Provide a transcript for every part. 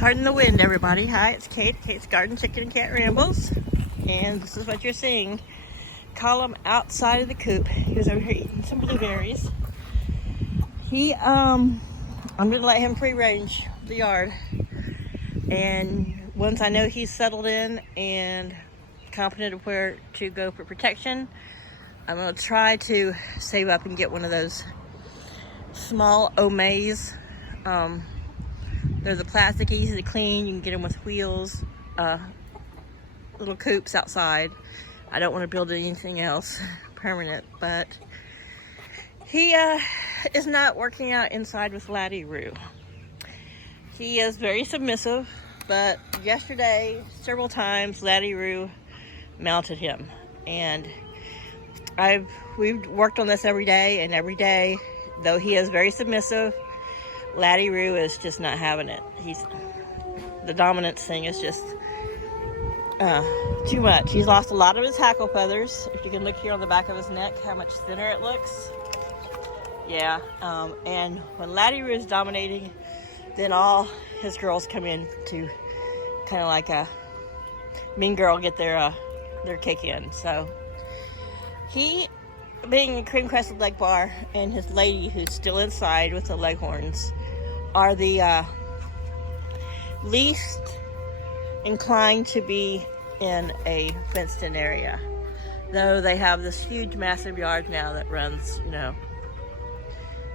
Pardon the wind, everybody. Hi, it's Kate. Kate's Garden Chicken and Cat Rambles. And this is what you're seeing. Colm outside of the coop. He was over here eating some blueberries. I'm going to let him free range the yard. And once I know he's settled in and competent of where to go for protection, I'm going to try to save up and get one of those small Omaze. They're the plastic, easy to clean. You can get them with wheels, little coops outside. I don't want to build anything else permanent, but he is not working out inside with Laddie. He is very submissive, but yesterday, several times, Laddie mounted him. And we've worked on this every day, and every day, though he is very submissive, Laddie is just not having it. The dominance thing is just too much. He's lost a lot of his hackle feathers. If you can look here on the back of his neck, how much thinner it looks. Yeah, and when Laddie is dominating, then all his girls come in to kind of like a mean girl get their kick in. So he, being a cream crested Legbar, and his lady who's still inside with the leghorns, are the least inclined to be in a fenced in area. Though they have this huge massive yard now that runs,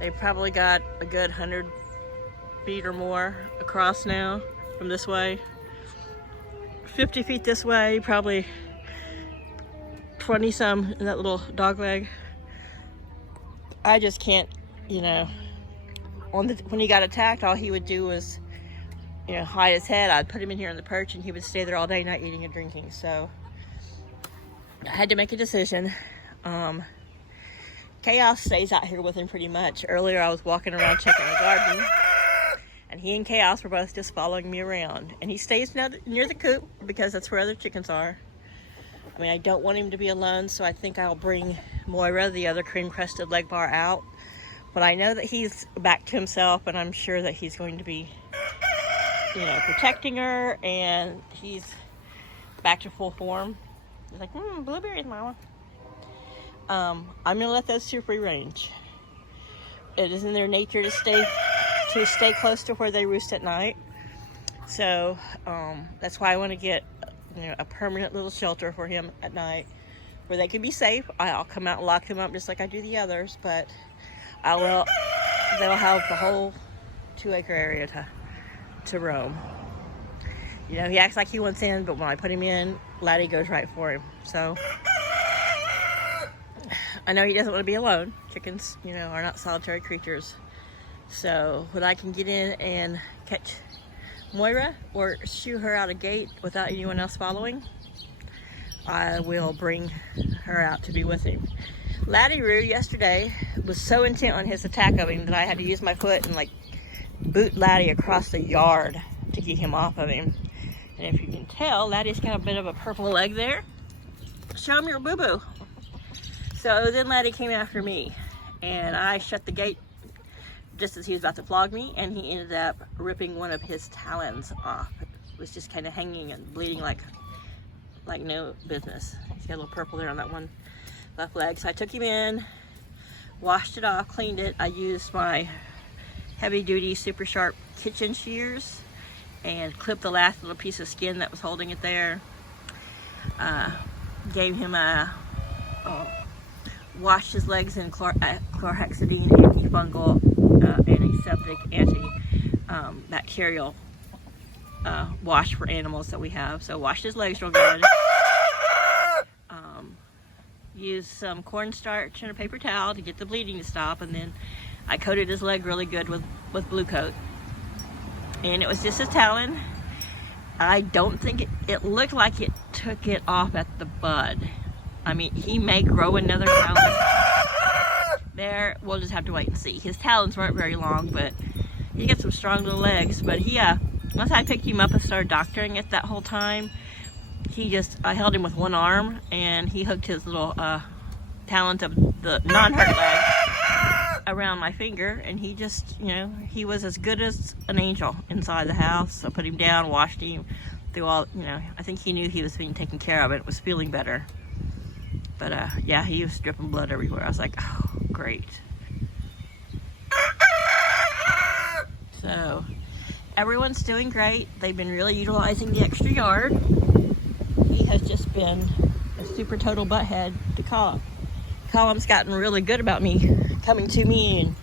they probably got a good 100 feet or more across now from this way. 50 feet this way, probably 20 some in that little dog leg. I just can't, when he got attacked, all he would do was, hide his head. I'd put him in here on the perch and he would stay there all day, not eating and drinking. So I had to make a decision. Chaos stays out here with him pretty much. Earlier I was walking around checking the garden, and he and Chaos were both just following me around. And he stays near the coop because that's where other chickens are. I mean, I don't want him to be alone, so I think I'll bring Moira, the other cream-crested Legbar, out. But I know that he's back to himself, and I'm sure that he's going to be, protecting her, and he's back to full form. He's like, blueberries, Mama. I'm going to let those two free range. It is in their nature to stay close to where they roost at night. So that's why I want to get a permanent little shelter for him at night where they can be safe. I'll come out and lock them up just like I do the others, but they'll have the whole 2-acre area to roam. He acts like he wants in, but when I put him in, Laddie goes right for him. So I know he doesn't want to be alone. Chickens, are not solitary creatures. So when I can get in and catch Moira or shoo her out a gate without anyone else following, I will bring her out to be with him. Laddie yesterday was so intent on his attack of him that I had to use my foot and boot Laddie across the yard to get him off of him. And if you can tell, Laddie's got a bit of a purple leg there. Show him your boo-boo. So then Laddie came after me, and I shut the gate just as he was about to flog me, and he ended up ripping one of his talons off. It was just kind of hanging and bleeding like no business. He's got a little purple there on that one left leg. So I took him in, washed it off, cleaned it. I used my heavy-duty, super sharp kitchen shears and clipped the last little piece of skin that was holding it there. Gave him washed his legs in chlorhexidine, antifungal, antiseptic, antibacterial wash for animals that we have. So washed his legs real good. Used some cornstarch and a paper towel to get the bleeding to stop, and then I coated his leg really good with Blue Coat. And it was just a talon. I don't think it looked like it took it off at the bud. I mean, he may grow another talon there. We'll just have to wait and see. His talons weren't very long, but he got some strong little legs. But he, once I picked him up and started doctoring it that whole time, I held him with one arm, and he hooked his little talons of the non-hurt leg around my finger, and he just, you know, he was as good as an angel inside the house. So I put him down, washed him through all, you know, I think he knew he was being taken care of and was feeling better. But yeah, he was dripping blood everywhere. I was like, oh, great. So everyone's doing great. They've been really utilizing the extra yard. He has just been a super total butthead to Colm. Colm's gotten really good about me coming to me and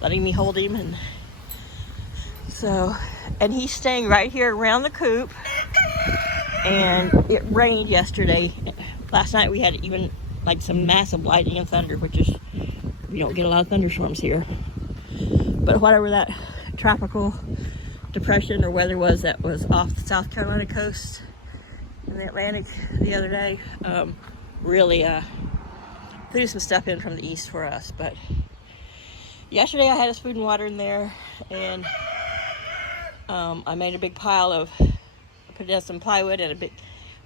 letting me hold him, and so, and he's staying right here around the coop. And it rained yesterday. Last night we had even like some massive lightning and thunder, which is, we don't get a lot of thunderstorms here. But whatever that tropical depression or weather was that was off the South Carolina coast in the Atlantic the other day, really threw some stuff in from the east for us. But yesterday I had his food and water in there, and I made a big pile of, put down some plywood and a big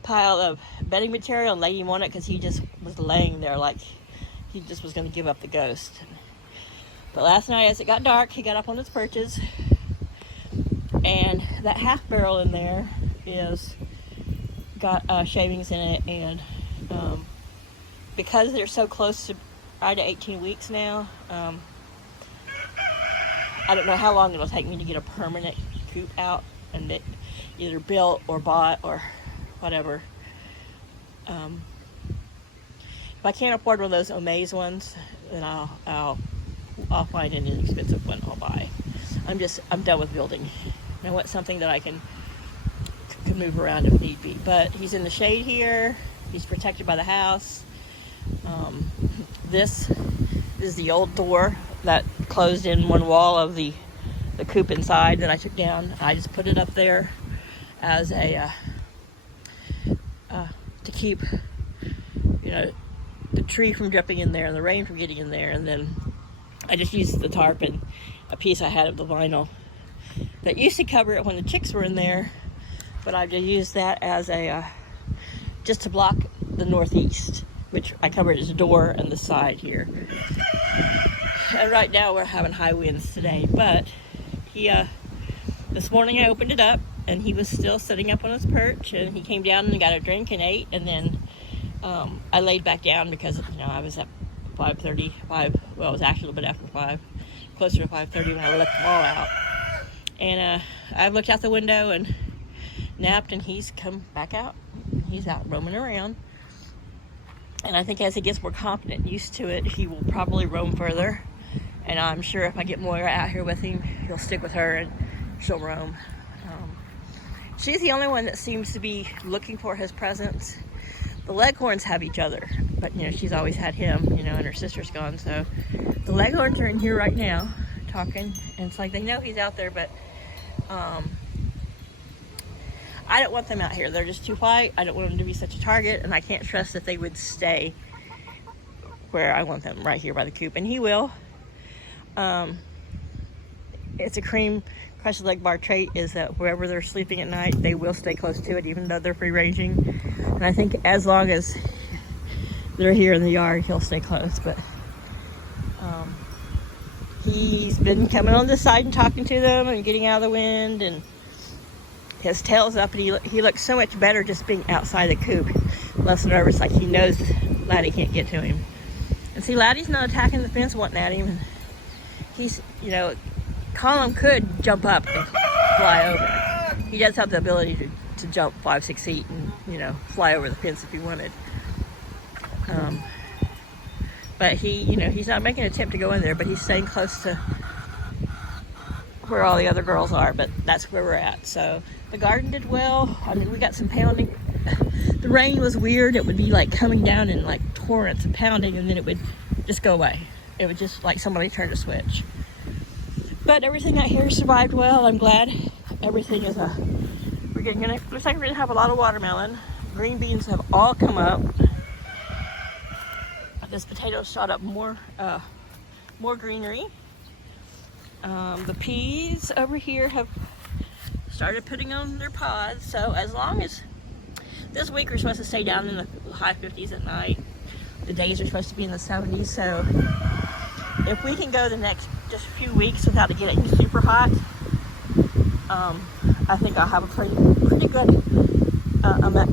pile of bedding material and laid him on it because he just was laying there like he just was going to give up the ghost. But last night as it got dark, he got up on his perches, and that half barrel in there is got shavings in it, and because they're so close to 5 to 18 weeks now, I don't know how long it'll take me to get a permanent coop out and it either built or bought or whatever. If I can't afford one of those Omaze ones, then I'll find an inexpensive one I'll buy. I'm done with building. I want something that I can move around if need be. But he's in the shade here. He's protected by the house. This is the old door that closed in one wall of the coop inside that I took down. I just put it up there as a to keep, you know, the tree from dripping in there and the rain from getting in there. And then I just used the tarp and a piece I had of the vinyl that used to cover it when the chicks were in there, but I've just used that as a just to block the northeast, which I covered as a door and the side here. And right now we're having high winds today, but he this morning I opened it up and he was still sitting up on his perch, and he came down and got a drink and ate, and then I laid back down because, you know, I was at 5:30, well, it was actually a little bit after 5, closer to 5:30 when I let them all out. And I looked out the window and napped, and he's come back out. He's out roaming around. And I think as he gets more confident and used to it, he will probably roam further. And I'm sure if I get Moira out here with him, he'll stick with her and she'll roam. She's the only one that seems to be looking for his presence. The Leghorns have each other, but, you know, she's always had him, you know, and her sister's gone. So the Leghorns are in here right now talking, and it's like they know he's out there, but I don't want them out here. They're just too white. I don't want them to be such a target, and I can't trust that they would stay where I want them, right here by the coop. And he will. It's a cream Crested Legbar trait is that wherever they're sleeping at night, they will stay close to it, even though they're free-ranging. And I think as long as they're here in the yard, he'll stay close. But he's been coming on this side and talking to them and getting out of the wind, and his tail's up, and he looks so much better just being outside the coop, less nervous, like he knows Laddie can't get to him. And see, Laddie's not attacking the fence, wanting at him. And he's, you know, Colm could jump up and fly over. He does have the ability to jump 5-6 feet and, you know, fly over the fence if he wanted. But he, you know, he's not making an attempt to go in there, but he's staying close to where all the other girls are. But that's where we're at. So the garden did well. I mean, we got some pounding. The rain was weird. It would be like coming down in like torrents and pounding, and then it would just go away. It would just like somebody turned a switch. But everything out here survived well. I'm glad everything is looks like we're gonna have a lot of watermelon. Green beans have all come up. This potato shot up more greenery. The peas over here have started putting on their pods. So as long as this week we're supposed to stay down in the high 50s at night. The days are supposed to be in the 70s. So if we can go the next just a few weeks without it getting super hot, I think I'll have a pretty good,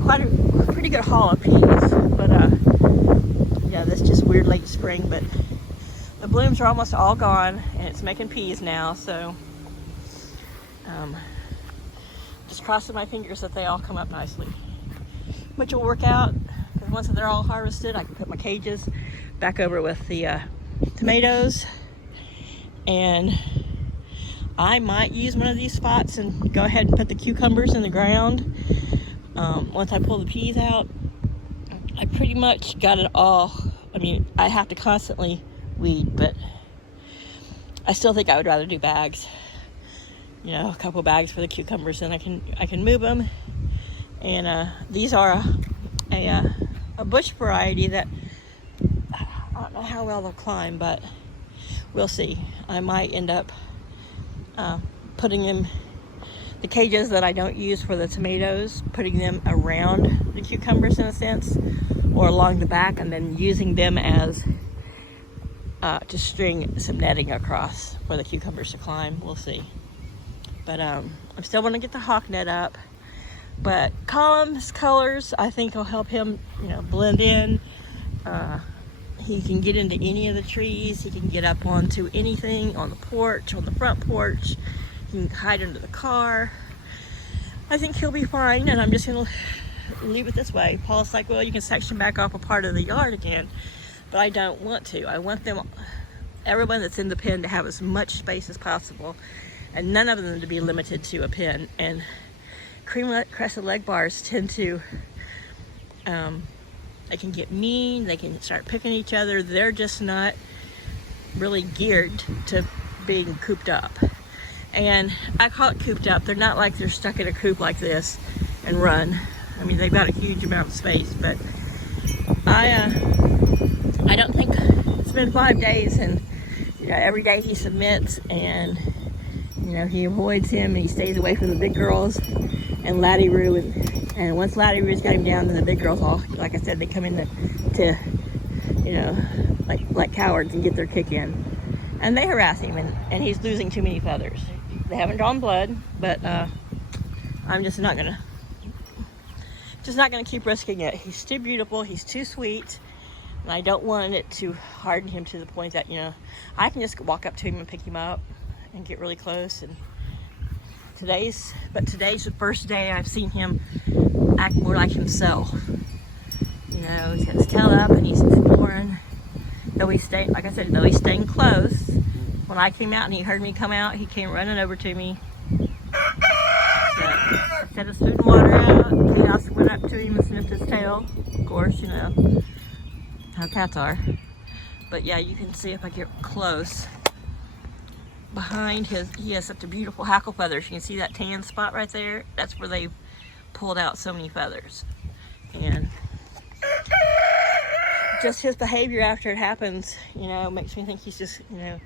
quite a pretty good haul of peas. But yeah, this just weird late spring, but the blooms are almost all gone, and it's making peas now. So just crossing my fingers that they all come up nicely, which will work out, because once they're all harvested, I can put my cages back over with the tomatoes, and I might use one of these spots and go ahead and put the cucumbers in the ground. Once I pull the peas out, I pretty much got it all. I mean, I have to constantly weed, but I still think I would rather do bags. You know, a couple bags for the cucumbers, and I can move them. And these are a bush variety that I don't know how well they'll climb, but we'll see. I might end up putting them, the cages that I don't use for the tomatoes, putting them around the cucumbers in a sense, or along the back, and then using them as to string some netting across for the cucumbers to climb. We'll see. But I'm still want to get the hawk net up. But Colm's colors, I think, will help him, you know, blend in. He can get into any of the trees. He can get up onto anything on the porch, on the front porch. He can hide under the car. I think he'll be fine, and I'm just going to leave it this way. Paul's like, well, you can section back off a part of the yard again. But I don't want to. I want them, everyone that's in the pen, to have as much space as possible, and none of them to be limited to a pen. And Crested Legbars tend to, they can get mean, they can start picking each other. They're just not really geared to being cooped up. And I call it cooped up. They're not like they're stuck in a coop like this and run. I mean, they've got a huge amount of space, but I don't think, it's been 5 days, and you know, every day he submits, and you know, he avoids him, and he stays away from the big girls and Laddie Roo, and once Laddie Roo's got him down, then the big girls all, like I said, they come in to you know, like cowards and get their kick in, and they harass him, and he's losing too many feathers. They haven't drawn blood, but I'm just not gonna keep risking it. He's too beautiful, he's too sweet, and I don't want it to harden him to the point that, you know, I can just walk up to him and pick him up and get really close. And today's the first day I've seen him act more like himself. You know, he's got his tail up and he's exploring. Though he's staying, like I said, though he's staying close. When I came out and he heard me come out, he came running over to me. So I set his food and water out. Chaos went up to him and sniffed his tail. Of course, you know how cats are. But yeah, you can see if I get close. Behind he has such a beautiful hackle feathers. You can see that tan spot right there. That's where they've pulled out so many feathers. And just his behavior after it happens, you know, makes me think he's just, you know,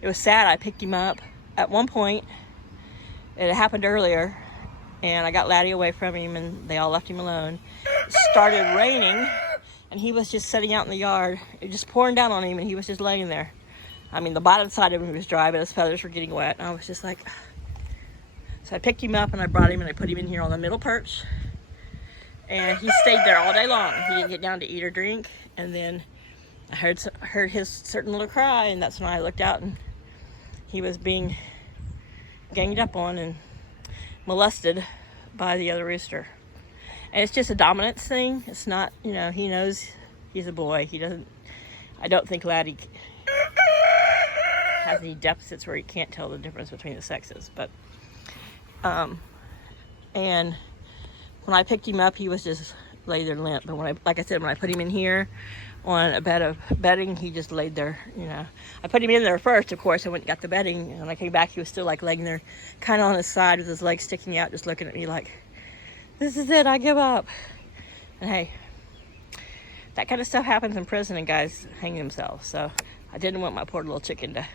it was sad. I picked him up at one point. It happened earlier, and I got Laddie away from him, and they all left him alone. It started raining, and he was just sitting out in the yard. It just pouring down on him, and he was just laying there. I mean, the bottom side of him was dry, but his feathers were getting wet. And I was just like, so I picked him up and I brought him and I put him in here on the middle perch. And he stayed there all day long. He didn't get down to eat or drink. And then I heard his certain little cry, and that's when I looked out, and he was being ganged up on and molested by the other rooster. And it's just a dominance thing. It's not, you know, he knows he's a boy. He doesn't, I don't think Laddie has any deficits where he can't tell the difference between the sexes. But and when I picked him up, he was just laid there limp. But like I said, when I put him in here on a bed of bedding, he just laid there, you know. I put him in there first, of course. I went and got the bedding, and when I came back, he was still like laying there, kind of on his side with his legs sticking out, just looking at me like, this is it, I give up. And hey, that kind of stuff happens in prison, and guys hang themselves. So I didn't want my poor little chicken to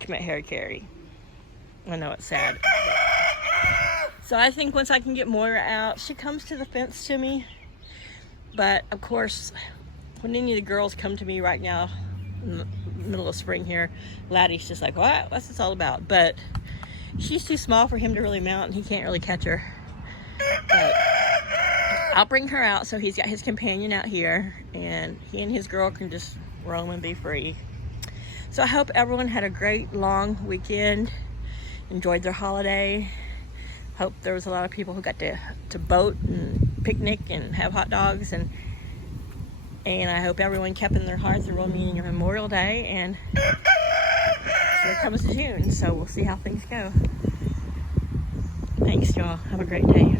commit hara-kiri. I know it's sad. So I think once I can get Moira out, she comes to the fence to me. But of course, when any of the girls come to me right now, middle of spring here. Laddie's just like, what? What's this all about? But she's too small for him to really mount, and he can't really catch her. But I'll bring her out so he's got his companion out here, and he and his girl can just roam and be free. So I hope everyone had a great long weekend, enjoyed their holiday. Hope there was a lot of people who got to boat and picnic and have hot dogs, and I hope everyone kept in their hearts the real meaning of Memorial Day, and here comes June, so we'll see how things go. Thanks, y'all. Have a great day.